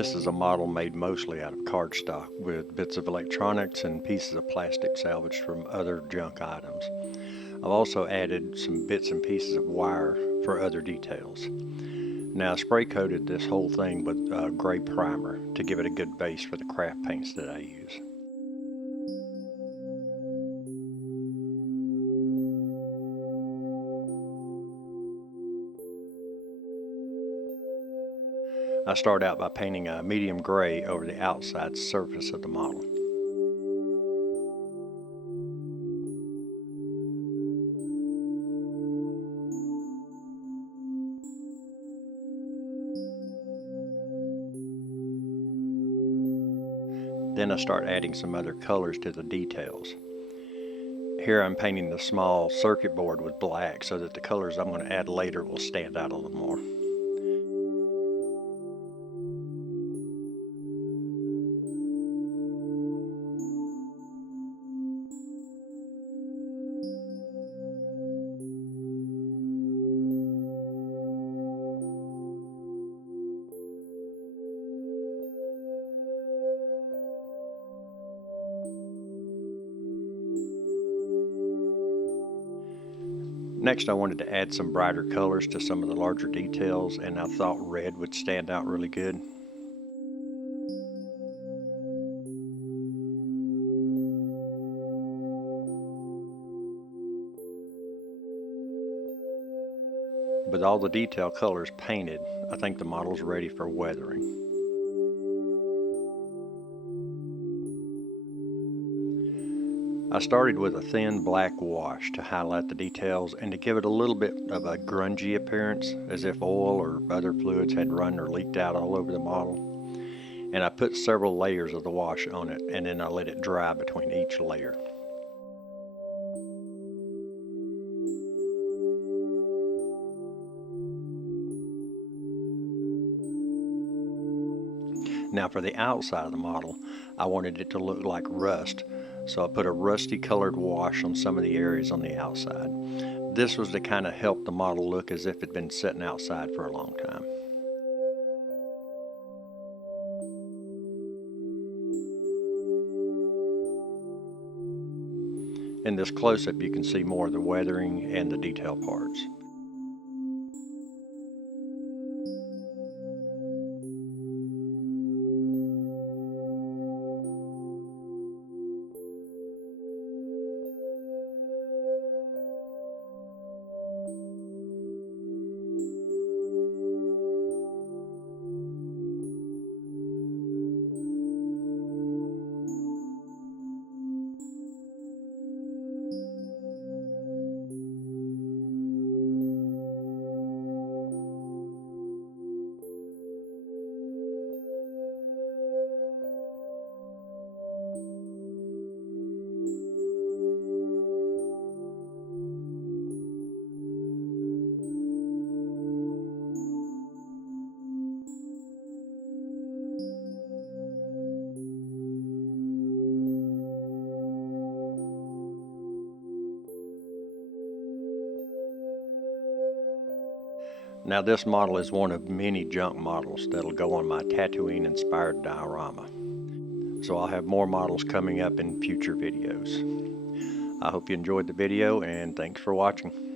This is a model made mostly out of cardstock with bits of electronics and pieces of plastic salvaged from other junk items. I've also added some bits and pieces of wire for other details. Now I spray coated this whole thing with gray primer to give it a good base for the craft paints that I use. I start out by painting a medium gray over the outside surface of the model. Then I start adding some other colors to the details. Here I'm painting the small circuit board with black so that the colors I'm going to add later will stand out a little more. Next, I wanted to add some brighter colors to some of the larger details, and I thought red would stand out really good. With all the detail colors painted, I think the model's ready for weathering. I started with a thin black wash to highlight the details and to give it a little bit of a grungy appearance, as if oil or other fluids had run or leaked out all over the model. And I put several layers of the wash on it, and then I let it dry between each layer. Now for the outside of the model, I wanted it to look like rust, so I put a rusty colored wash on some of the areas on the outside. This was to kind of help the model look as if it had been sitting outside for a long time. In this close-up you can see more of the weathering and the detail parts. Now this model is one of many junk models that'll go on my tattooing inspired diorama. So I'll have more models coming up in future videos. I hope you enjoyed the video, and thanks for watching.